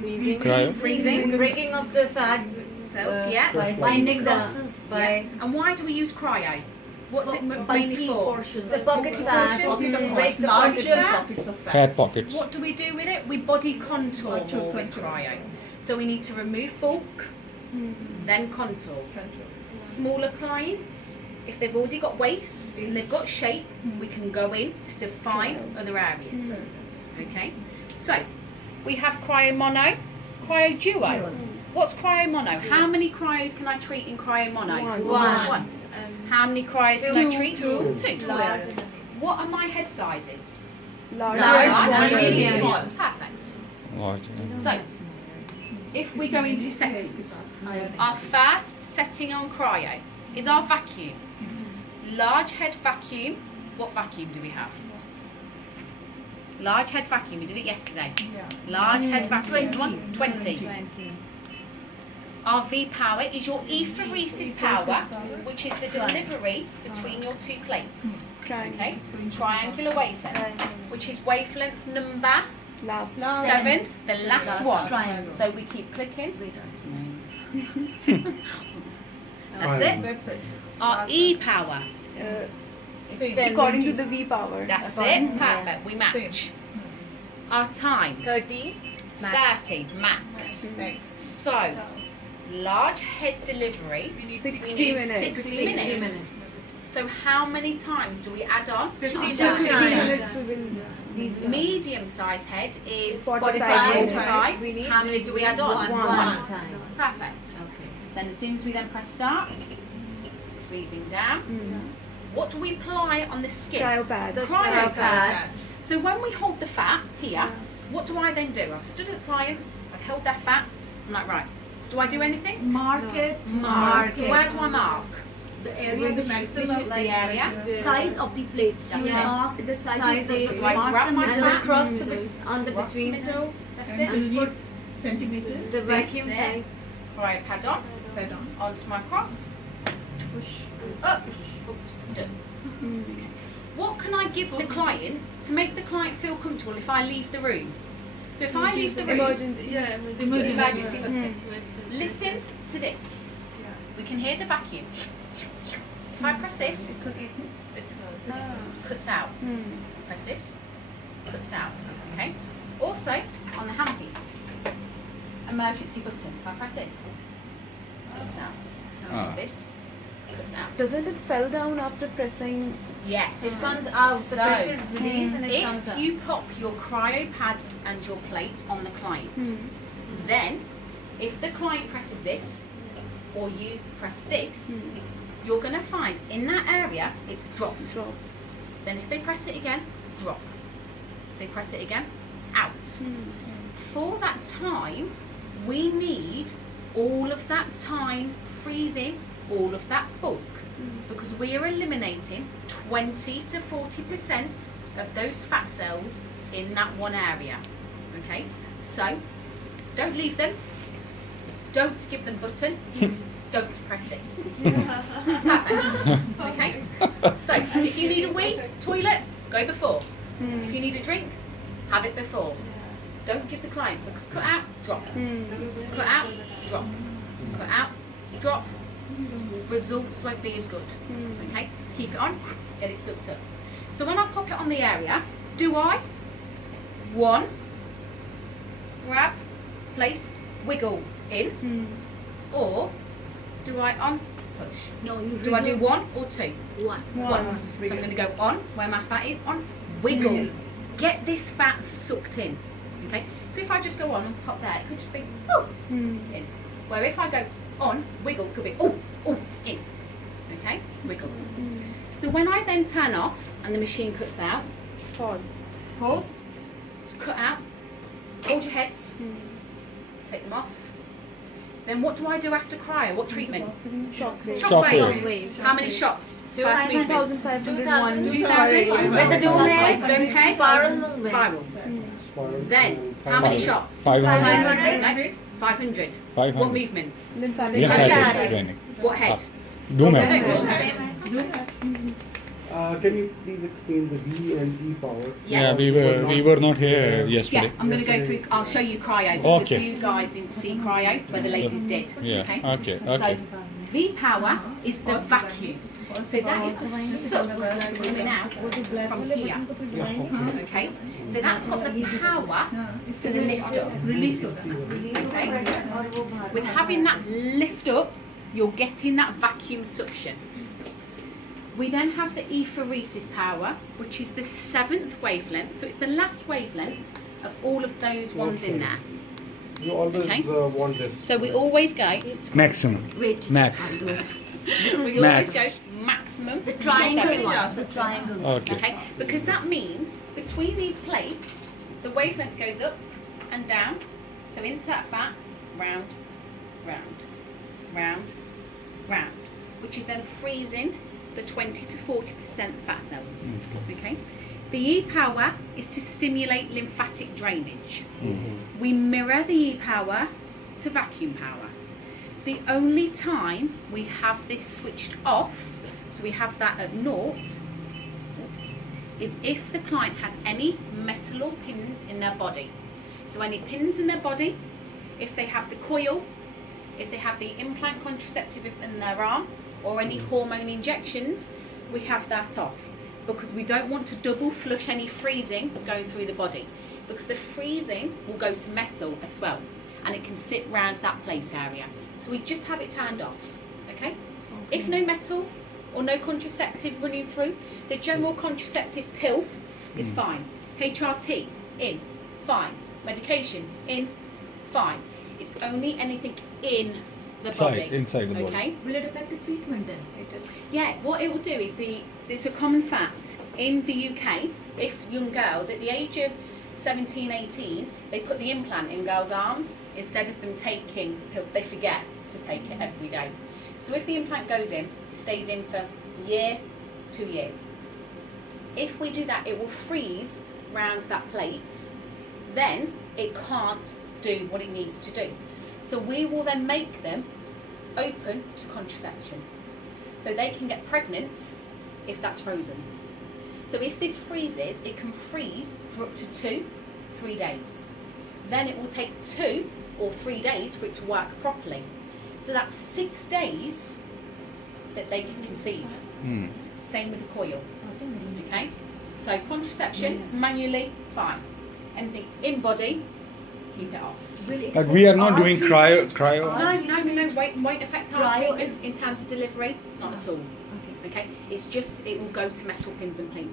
Cryo. Freezing, breaking of the fat cells, yeah. Finding the Yeah. And why do we use cryo? What's it mainly for? The pocket fat, break the pockets of Fat pockets. What do we do with it? We body contour more with cryo. So we need to remove bulk, then contour. Smaller clients, if they've already got waist and they've got shape, we can go in to define other areas. Okay, so we have cryo mono, cryo duo. What's cryo mono? How many cryos can I treat in cryo mono? One. How many cryos can I treat? Two. Large. What are my head sizes? Large, medium. small. Perfect. Large. So, if we go into settings, our first setting on cryo is our vacuum. Large head vacuum. What vacuum do we have? Large head vacuum. We did it yesterday. Large head vacuum. 20. Our V power is your epheresis power, which is the delivery between your two plates. Okay, triangular wavelength, which is wavelength number 7, the last one. Triangle. So we keep clicking. That's it. Our E power. According to the V power. That's it. Perfect. We match. Our time. 30. 30 max. So, large head delivery. 60 minutes. 60 minutes. So how many times do we add on? 50 times. Medium size head is 45. 45. We need How many do we add on? One time. Perfect. Okay. Then as soon as we then press start, freezing down. What do we apply on the skin? Cryo pad. Cryo pads. So when we hold the fat here, what do I then do? I've stood at the client, I've held their fat, I'm like, right, do I do anything? Mark it. So where do I mark? The area, the maximum, The area. size of the plates. That's You it. mark the size of the plates. So I grab my and fat, across the on the across the between. middle, that's it. And put Centimeters. the vacuum That's side. it. Cryo pad on, onto my cross, Push. up, done. What can I give the client to make the client feel comfortable if I leave the room? So if I leave the room, Emergency. emergency button. Listen to this. We can hear the vacuum. If I press this, It's okay. cuts out. Press this, cuts out. Okay. Also on the handpiece, emergency button. If I press this, cuts out. Press this, cuts out. Doesn't it fell down after pressing? Yes. It comes out. The So, pressure release and it comes If out. you pop your cryo pad and your plate on the client, then if the client presses this or you press this, you're going to find in that area it's dropped. Drop. Then if they press it again, drop. If they press it again, out. For that time, we need all of that time freezing all of that bulk, because we are eliminating 20 to 40% of those fat cells in that one area. Okay, so don't leave them, don't give them button, don't press this. Perfect. Okay, so if you need a wee, toilet, go before. If you need a drink, have it before. Don't give the client, because cut out, drop. Cut out, drop. Cut out, drop. Results won't be as good. Okay, let's keep it on, get it sucked up. So when I pop it on the area, do I one, grab, place, wiggle in, or do I on, push? No, you Do I do one or two? one? One. So I'm going to go on where my fat is, on, wiggle. Get this fat sucked in. Okay, so if I just go on and pop there, it could just be oh in. Where if I go on, wiggle, could be oh in. Okay, wiggle. So when I then turn off and the machine cuts out, pause, it's cut out, hold your heads, take them off. Then what do I do after cryo? What treatment? Shockwave. Shockwave. How many shots? First movement. 2,501. 2,000. With the dome head. Dome head. Spiral movement. Spiral. Then how many shots? 500. No, 500. 500. What movement? Lymphatic. Lymphatic Lymphatic. draining. What head? Doom Don't head. touch it. Can you please explain the V and E power? Yeah, Yes. we were not here Yeah, yesterday. I'm going to go through. I'll show you cryo because Okay. you guys didn't see cryo, where the ladies did. Yeah. Okay. So Okay. V power is the vacuum. So that is the suck coming out from here. Okay. So that's got the power for the lift up. Okay. With having that lift up, you're getting that vacuum suction. We then have the epheresis power, which is the 7th wavelength. So it's the last wavelength of all of those ones in there. You always Okay. want this. So we always go. Maximum. Wait. Max. We Max. always go maximum. The triangle 7. one. The triangle one. Okay. Okay, because that means between these plates, the wavelength goes up and down. So into that fat, round, round, round, round, which is then freezing the 20 to 40% fat cells. Okay. The E power is to stimulate lymphatic drainage. We mirror the E power to vacuum power. The only time we have this switched off, so we have that at naught, is if the client has any metal or pins in their body. So any pins in their body, if they have the coil, if they have the implant contraceptive in their arm, or any hormone injections, we have that off. Because we don't want to double flush any freezing going through the body. Because the freezing will go to metal as well, and it can sit round that plate area. So we just have it turned off, okay? If no metal or no contraceptive running through, the general contraceptive pill is fine. HRT, in, fine. Medication, in, fine. It's only anything in the body. Inside the body. Okay? Will it affect the treatment then? Yeah, what it will do is it's a common fact in the UK, if young girls at the age of 17, 18, they put the implant in girls' arms instead of them taking, they forget to take it every day. So if the implant goes in, it stays in for a year, 2 years. If we do that, it will freeze round that plate, then it can't do what it needs to do. So we will then make them open to contraception. So they can get pregnant if that's frozen. So if this freezes, it can freeze for up to 2-3 days. Then it will take 2 or 3 days for it to work properly. So that's 6 days that they can conceive. Same with the coil. Okay? So contraception, manually, fine. Anything in body, keep it off. But we are not doing cryo. No, won't affect our Cryo treatment in terms of delivery, not at all. Okay, it's just, it will go to metal pins and plates.